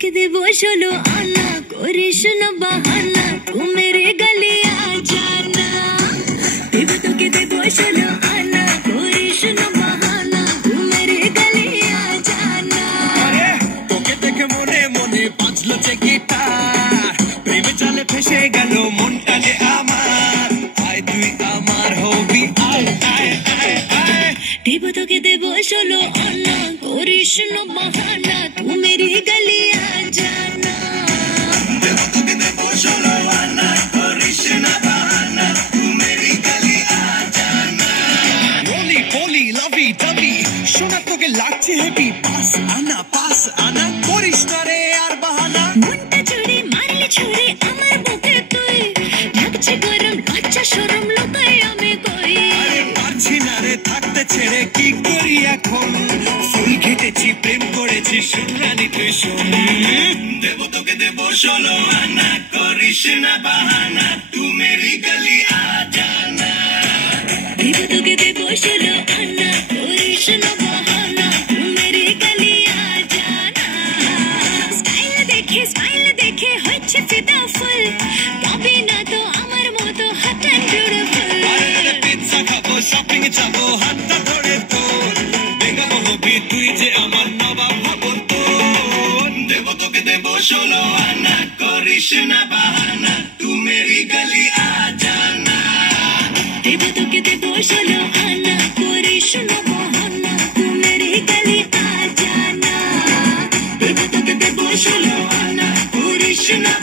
তোকে দেব 16 আনা, করিস না বাহানা, তু মেরে গলি আ জানা। দেব তোকে দেব 16 আনা, করিস না বাহানা, তু মেরে গলি আ জানা। আরে তোকে দেখে মনে মনে বাজলো যে গিটার, প্রেমে জালে ফেসে গেল মনটা যে আমার। আয় তুই আমার হবি, আয় আয় আয় আয়। দেব তোকে দেব 16 আনা, করিস না বাহানা, তু মেরি গলি আ জানা। দেব তোকে দেব 16 আনা, করিস না বাহানা, তু মেরি গলি আ জানা। রোলি পলি লাভি ডাবি, শোনা তোকে লাগছে হেভি, পাস আনা করিস না রে আর বাহানা। মনটা চুরি মারলে ছুরি আমার বুকে তুই, লাগছে গরম লজ্জা শরম লোকাই আমি কই। আরে পারছি না রে থাকতে ছেড়ে, কি করি এখন? ফুল ঘেটেছি প্রেম করেছি, শোন রানী তুই শোন। দেব তোকে দেব 16 আনা, করিস না বাহানা, তু মেরি গলি আ জানা। দেব তোকে দেব 16 আনা, করিস না বাহানা, তু মেরি গলি আ জানা। স্মাইল দেখে হচ্ছে ফিদা ফুল, পাবি না তো আমার মতো হট অ্যান্ড বিউটিফুল। আরে পিৎজা খাবো, শপিং যাবো, হাতটা ধরে তোর বেঙ্গাবো হবি তুই যে আমার নবাব ভাবো তোর। দেব তোকে দেব 16 আনা, করিস না বাহানা, তু মেরি গলি আ জানা। দেব তোকে দেব 16 আনা, করিস না বাহানা, তু মেরি গলি আ জানা। দেব তোকে দেব 16 আনা, করিস না